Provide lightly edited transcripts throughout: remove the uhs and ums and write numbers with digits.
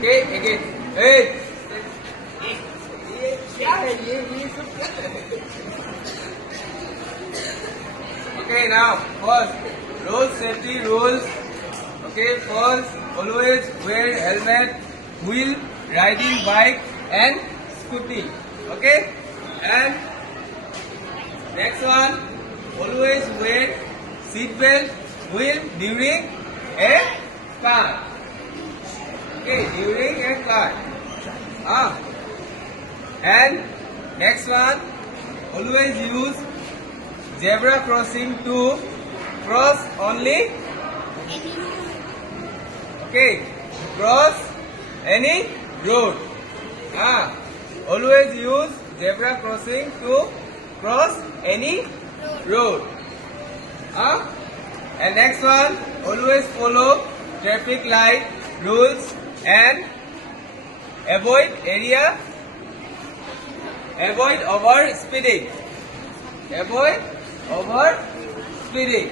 Okay, again. Hey. Okay, now first road safety rules. Okay, first always wear helmet while riding bike and scooty. Okay, and next one always wear seat belt while during a car. Okay, during a car. And next one always use zebra crossing to cross only. Okay, cross any road. Always use zebra crossing to cross any road. And next one, always follow traffic light rules and avoid over speeding. Avoid over speeding.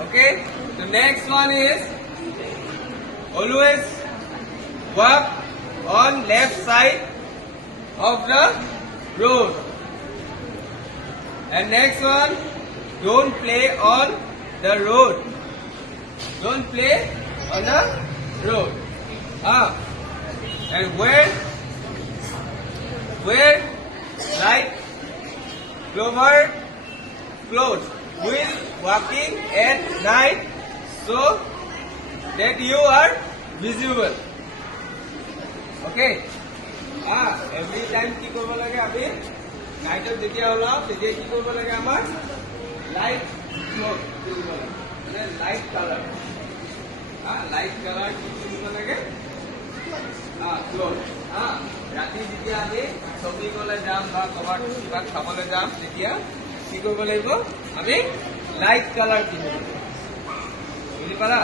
Okay, the next one is always walk on left side of the road. And next one, don't play on the road. Don't play on the road. And wear light covered clothes while walking at night so that you are visible. Okay. Every time কি করব লাগে আমি নাইটত যেতিয়া ওলাও তেতিয়া কি করব লাগে আমার লাইট ক্লথ কিনিব লাগে মানে লাইট কালার কি কিনিব লাগে ক্লথ ৰাতি যেতিয়া আমি শ্বপিঙলৈ যাম বা ক'ৰবাত কিবা খাবলৈ যাম তেতিয়া কি কৰিব লাগিব আমি লাইট কালাৰ কিনিব লাগিব বুজি পালা